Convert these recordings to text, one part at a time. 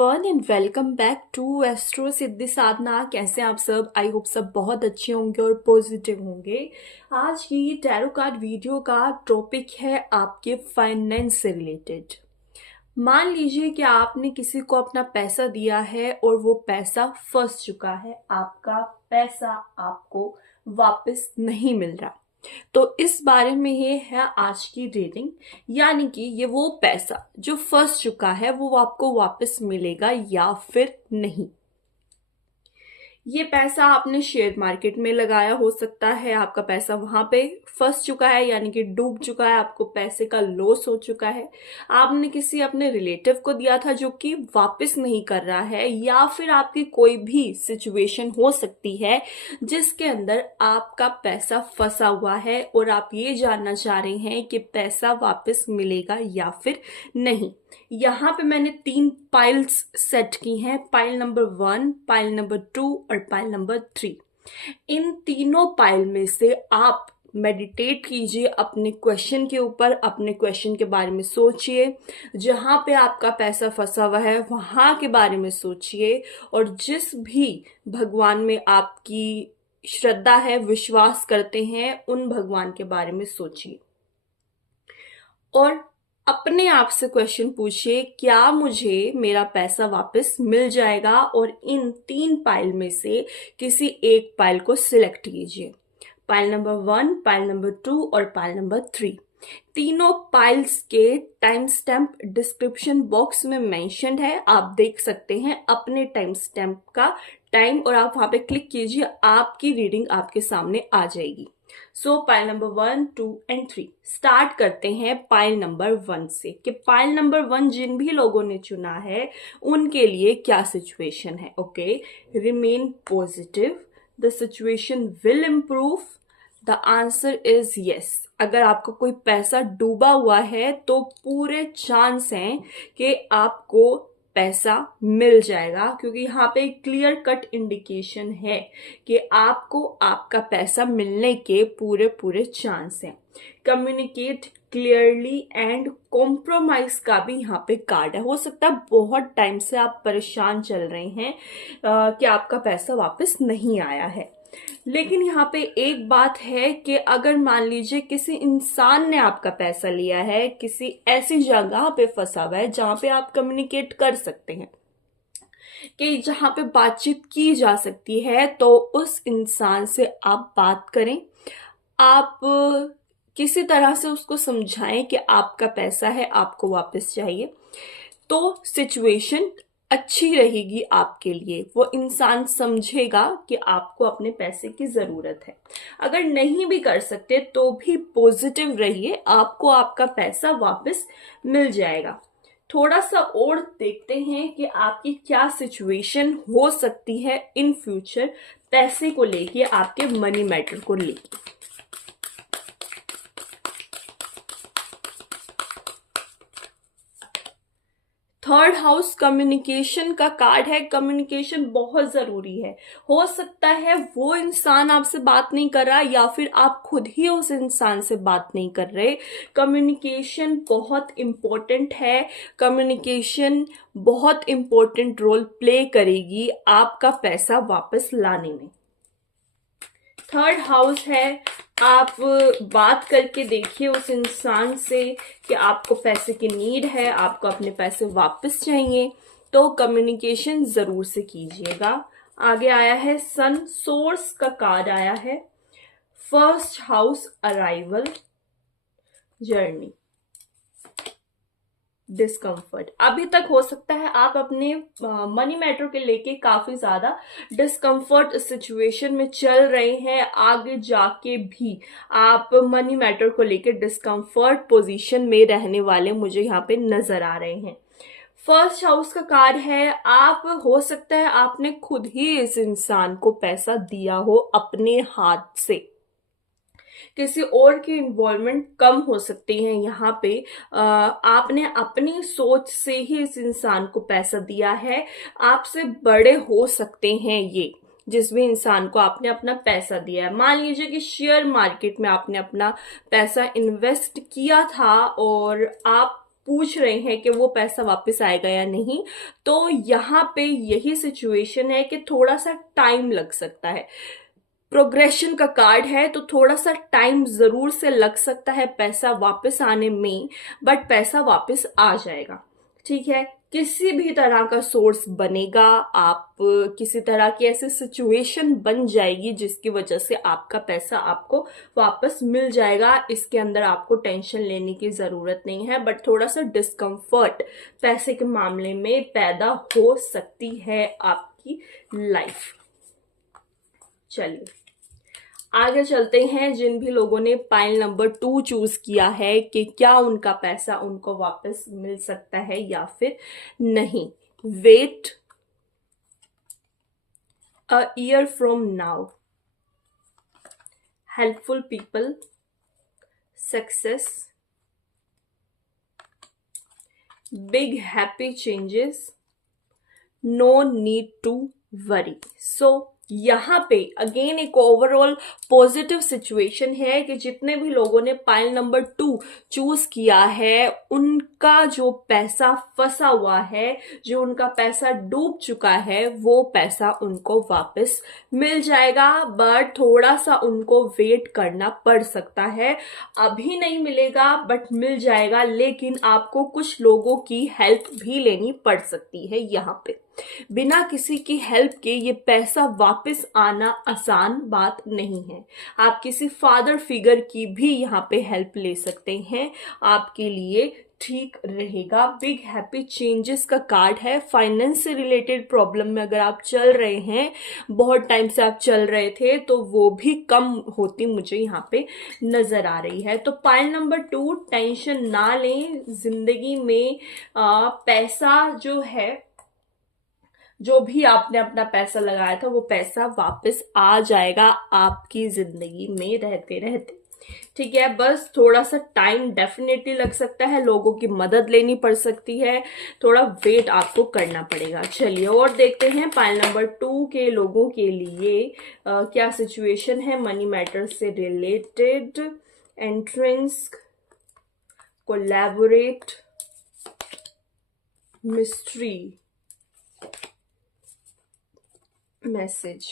Everyone and welcome back to astro Siddhi Sadhana. कैसे हैं आप सब? आई होप सब बहुत अच्छे होंगे और पॉजिटिव होंगे। आज की टैरो कार्ड वीडियो का टॉपिक है आपके फाइनेंस से रिलेटेड। मान लीजिए कि आपने किसी को अपना पैसा दिया है और वो पैसा फंस चुका है, आपका पैसा आपको वापस नहीं मिल रहा। तो इस बारे में ये है आज की रीडिंग, यानी कि ये वो पैसा जो फंस चुका है वो आपको वापस मिलेगा या फिर नहीं। ये पैसा आपने शेयर मार्केट में लगाया हो सकता है, आपका पैसा वहां पे फंस चुका है यानी कि डूब चुका है, आपको पैसे का लॉस हो चुका है। आपने किसी अपने रिलेटिव को दिया था जो कि वापस नहीं कर रहा है, या फिर आपकी कोई भी सिचुएशन हो सकती है जिसके अंदर आपका पैसा फंसा हुआ है और आप ये जानना चाह रहे हैं कि पैसा वापस मिलेगा या फिर नहीं। यहाँ पे मैंने 3 पाइल्स सेट की हैं, पाइल नंबर 1, पाइल नंबर 2 और पाइल नंबर 3। इन तीनों पाइल में से आप मेडिटेट कीजिए अपने क्वेश्चन के ऊपर, अपने क्वेश्चन के बारे में सोचिए, जहां पे आपका पैसा फंसा हुआ है वहां के बारे में सोचिए, और जिस भी भगवान में आपकी श्रद्धा है, विश्वास करते हैं, उन भगवान के बारे में सोचिए और अपने आप से क्वेश्चन पूछिए, क्या मुझे मेरा पैसा वापस मिल जाएगा? और इन 3 पाइल में से किसी एक पाइल को सिलेक्ट कीजिए। पाइल नंबर 1, पाइल नंबर 2 और पाइल नंबर 3। तीनों पाइल्स के टाइम स्टैम्प डिस्क्रिप्शन बॉक्स में मेंशन्ड है, आप देख सकते हैं अपने टाइम स्टैम्प का टाइम, और आप वहां पे क्लिक कीजिए, आपकी रीडिंग आपके सामने आ जाएगी। सो पाइल नंबर 1, 2 एंड 3। स्टार्ट करते हैं पाइल नंबर 1 से कि पाइल नंबर 1 जिन भी लोगों ने चुना है उनके लिए क्या सिचुएशन है। Okay, remain positive, the situation will improve, the answer is yes. अगर आपका कोई पैसा डूबा हुआ है तो पूरे चांस हैं कि आपको पैसा मिल जाएगा, क्योंकि यहाँ पे क्लियर कट इंडिकेशन है कि आपको आपका पैसा मिलने के पूरे पूरे चांस हैं। कम्युनिकेट क्लियरली एंड कॉम्प्रोमाइज का भी यहाँ पे कार्ड है। हो सकता है बहुत टाइम से आप परेशान चल रहे हैं कि आपका पैसा वापस नहीं आया है, लेकिन यहाँ पे एक बात है कि अगर मान लीजिए किसी इंसान ने आपका पैसा लिया है, किसी ऐसी जगह पे फंसा हुआ है जहां पे आप कम्युनिकेट कर सकते हैं, कि जहां पे बातचीत की जा सकती है, तो उस इंसान से आप बात करें। आप किसी तरह से उसको समझाएं कि आपका पैसा है, आपको वापस चाहिए, तो सिचुएशन अच्छी रहेगी आपके लिए। वो इंसान समझेगा कि आपको अपने पैसे की जरूरत है। अगर नहीं भी कर सकते तो भी पॉजिटिव रहिए, आपको आपका पैसा वापस मिल जाएगा। थोड़ा सा और देखते हैं कि आपकी क्या सिचुएशन हो सकती है इन फ्यूचर, पैसे को लेके, आपके मनी मैटर को लेके। थर्ड हाउस कम्युनिकेशन का कार्ड है। कम्युनिकेशन बहुत जरूरी है। हो सकता है वो इंसान आपसे बात नहीं कर रहा, या फिर आप खुद ही उस इंसान से बात नहीं कर रहे। कम्युनिकेशन बहुत इंपॉर्टेंट है। कम्युनिकेशन बहुत इंपॉर्टेंट रोल प्ले करेगी आपका पैसा वापस लाने में। थर्ड हाउस है, आप बात करके देखिए उस इंसान से कि आपको पैसे की नीड है, आपको अपने पैसे वापस चाहिए, तो कम्युनिकेशन जरूर से कीजिएगा। आगे आया है सन, सोर्स का कार्ड आया है। First house, arrival, journey, discomfort. अभी तक हो सकता है आप अपने मनी मैटर के लेके काफी ज्यादा डिस्कम्फर्ट सिचुएशन में चल रहे हैं। आगे जाके भी आप मनी मैटर को लेके डिस्कम्फर्ट पोजीशन में रहने वाले मुझे यहाँ पे नजर आ रहे हैं। फर्स्ट हाउस का कार्ड है, आप हो सकता है आपने खुद ही इस इंसान को पैसा दिया हो अपने हाथ से। किसी और की इन्वॉल्वमेंट कम हो सकती है यहाँ पे। आपने अपनी सोच से ही इस इंसान को पैसा दिया है। आपसे बड़े हो सकते हैं ये जिस भी इंसान को आपने अपना पैसा दिया है। मान लीजिए कि शेयर मार्केट में आपने अपना पैसा इन्वेस्ट किया था और आप पूछ रहे हैं कि वो पैसा वापस आएगा या नहीं, तो यहाँ पे यही सिचुएशन है कि थोड़ा सा टाइम लग सकता है। प्रोग्रेशन का कार्ड है तो थोड़ा सा टाइम जरूर से लग सकता है पैसा वापस आने में, बट पैसा वापस आ जाएगा। ठीक है, किसी भी तरह का सोर्स बनेगा, आप किसी तरह की ऐसी सिचुएशन बन जाएगी जिसकी वजह से आपका पैसा आपको वापस मिल जाएगा। इसके अंदर आपको टेंशन लेने की जरूरत नहीं है, बट थोड़ा सा डिस्कम्फर्ट पैसे के मामले में पैदा हो सकती है आपकी लाइफ। चलिए आगे चलते हैं। जिन भी लोगों ने पाइल नंबर 2 चूज किया है कि क्या उनका पैसा उनको वापस मिल सकता है या फिर नहीं। Wait a year from now, helpful people, success, big happy changes, no need to worry. So यहाँ पे अगेन एक ओवरऑल पॉजिटिव सिचुएशन है कि जितने भी लोगों ने पाइल नंबर 2 चूज किया है उनका जो पैसा फंसा हुआ है, जो उनका पैसा डूब चुका है, वो पैसा उनको वापस मिल जाएगा। बट थोड़ा सा उनको वेट करना पड़ सकता है, अभी नहीं मिलेगा बट मिल जाएगा, लेकिन आपको कुछ लोगों की हेल्प भी लेनी पड़ सकती है। यहाँ पे बिना किसी की हेल्प के ये पैसा वापस आना आसान बात नहीं है। आप किसी फादर फिगर की भी यहाँ पे हेल्प ले सकते हैं, आपके लिए ठीक रहेगा। बिग हैप्पी चेंजेस का कार्ड है। फाइनेंस से रिलेटेड प्रॉब्लम में अगर आप चल रहे हैं, बहुत टाइम से आप चल रहे थे, तो वो भी कम होती मुझे यहाँ पे नजर आ रही है। तो पाइल नंबर 2, टेंशन ना लें। जिंदगी में पैसा जो है, जो भी आपने अपना पैसा लगाया था वो पैसा वापस आ जाएगा आपकी जिंदगी में रहते रहते। ठीक है, बस थोड़ा सा टाइम डेफिनेटली लग सकता है, लोगों की मदद लेनी पड़ सकती है, थोड़ा वेट आपको करना पड़ेगा। चलिए और देखते हैं पाइल नंबर 2 के लोगों के लिए क्या सिचुएशन है मनी मैटर से related. Entrance, collaborate, mystery, message.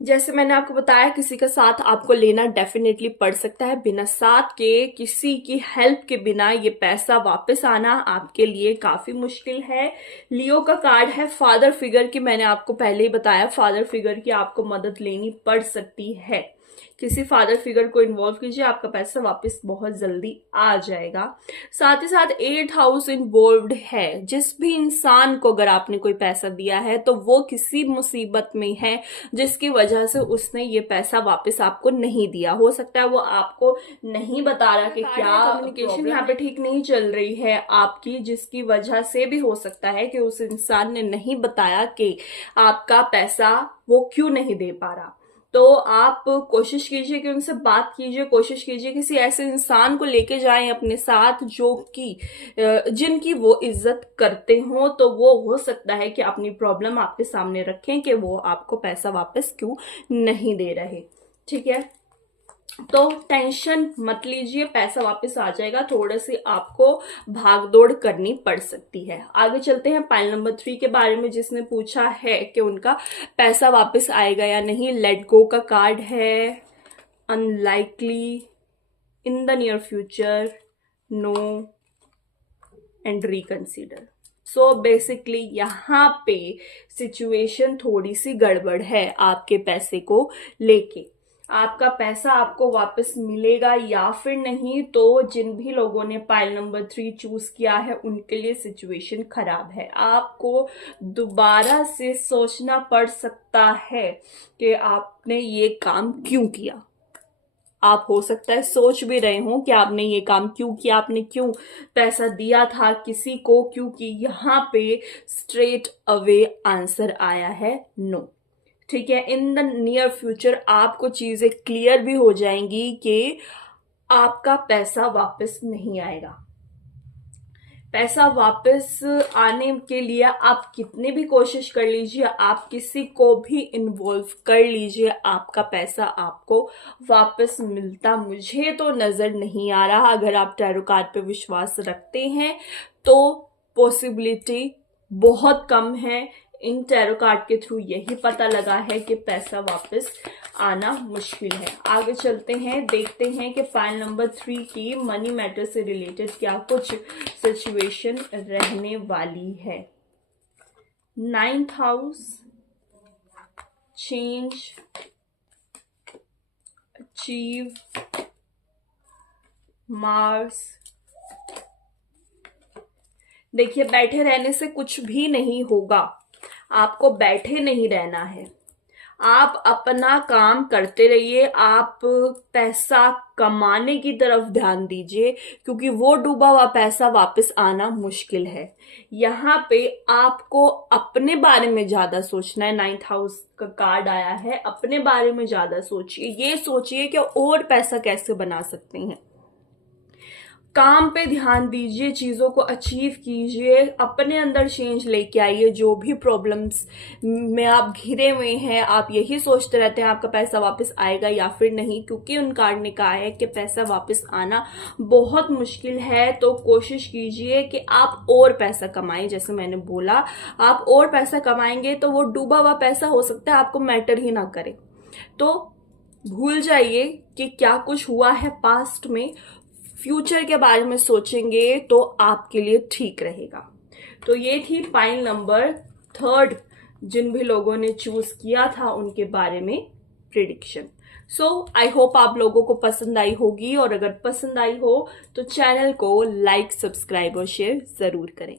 जैसे मैंने आपको बताया, किसी का साथ आपको लेना डेफिनेटली पड़ सकता है। बिना साथ के, किसी की हेल्प के बिना ये पैसा वापस आना आपके लिए काफी मुश्किल है। लियो का कार्ड है। फादर फिगर की, मैंने आपको पहले ही बताया, फादर फिगर की आपको मदद लेनी पड़ सकती है। किसी फादर फिगर को इन्वॉल्व कीजिए, आपका पैसा वापस बहुत जल्दी आ जाएगा। साथ ही साथ 8th हाउस इन्वॉल्व्ड है। जिस भी इंसान को अगर आपने कोई पैसा दिया है तो वो किसी मुसीबत में है, जिसकी वजह से उसने ये पैसा वापस आपको नहीं दिया। हो सकता है वो आपको नहीं बता रहा कि क्या कम्युनिकेशन यहाँ पे ठीक नहीं चल रही है आपकी, जिसकी वजह से भी हो सकता है कि उस इंसान ने नहीं बताया कि आपका पैसा वो क्यों नहीं दे पा रहा। तो आप कोशिश कीजिए कि उनसे बात कीजिए, कोशिश कीजिए किसी ऐसे इंसान को लेके जाएं अपने साथ जो कि जिनकी वो इज्जत करते हो, तो वो हो सकता है कि अपनी प्रॉब्लम आपके सामने रखें कि वो आपको पैसा वापस क्यों नहीं दे रहे। ठीक है, तो टेंशन मत लीजिए, पैसा वापस आ जाएगा। थोड़ी सी आपको भागदौड़ करनी पड़ सकती है। आगे चलते हैं पाइल नंबर 3 के बारे में, जिसने पूछा है कि उनका पैसा वापस आएगा या नहीं। लेट गो का कार्ड है। Unlikely, in the near future, no and reconsider. So basically यहाँ पे सिचुएशन थोड़ी सी गड़बड़ है आपके पैसे को लेके। आपका पैसा आपको वापस मिलेगा या फिर नहीं, तो जिन भी लोगों ने पाइल नंबर 3 चूज किया है उनके लिए सिचुएशन खराब है। आपको दोबारा से सोचना पड़ सकता है कि आपने ये काम क्यों किया। आप हो सकता है सोच भी रहे हो कि आपने ये काम क्यों किया, आपने क्यों पैसा दिया था किसी को, क्योंकि यहाँ पे स्ट्रेट अवे आंसर आया है नो। ठीक है, इन द नियर फ्यूचर आपको चीजें क्लियर भी हो जाएंगी कि आपका पैसा वापस नहीं आएगा। पैसा वापस आने के लिए आप कितनी भी कोशिश कर लीजिए, आप किसी को भी इन्वॉल्व कर लीजिए, आपका पैसा आपको वापस मिलता मुझे तो नजर नहीं आ रहा। अगर आप टैरो कार्ड पे विश्वास रखते हैं तो पॉसिबिलिटी बहुत कम है। इन टैरो कार्ड के थ्रू यही पता लगा है कि पैसा वापस आना मुश्किल है। आगे चलते हैं, देखते हैं कि पाइल नंबर 3 की मनी मैटर से रिलेटेड क्या कुछ सिचुएशन रहने वाली है। 9th house, change, achieve, Mars. देखिए, बैठे रहने से कुछ भी नहीं होगा, आपको बैठे नहीं रहना है, आप अपना काम करते रहिए, आप पैसा कमाने की तरफ ध्यान दीजिए, क्योंकि वो डूबा हुआ पैसा वापस आना मुश्किल है। यहाँ पे आपको अपने बारे में ज्यादा सोचना है। 9th हाउस का कार्ड आया है, अपने बारे में ज्यादा सोचिए, ये सोचिए कि और पैसा कैसे बना सकते हैं। काम पे ध्यान दीजिए, चीजों को अचीव कीजिए, अपने अंदर चेंज लेके आइए। जो भी प्रॉब्लम्स में आप घिरे हुए हैं, आप यही सोचते रहते हैं आपका पैसा वापस आएगा या फिर नहीं, क्योंकि उन कार्ड ने कहा है कि पैसा वापस आना बहुत मुश्किल है। तो कोशिश कीजिए कि आप और पैसा कमाएं। जैसे मैंने बोला, आप और पैसा कमाएंगे तो वो डूबा हुआ पैसा हो सकता है आपको मैटर ही ना करे। तो भूल जाइए कि क्या कुछ हुआ है पास्ट में, फ्यूचर के बारे में सोचेंगे तो आपके लिए ठीक रहेगा। तो ये थी पाइल नंबर 3 जिन भी लोगों ने चूज किया था उनके बारे में प्रिडिक्शन। सो आई होप आप लोगों को पसंद आई होगी, और अगर पसंद आई हो तो चैनल को लाइक, सब्सक्राइब और शेयर जरूर करें।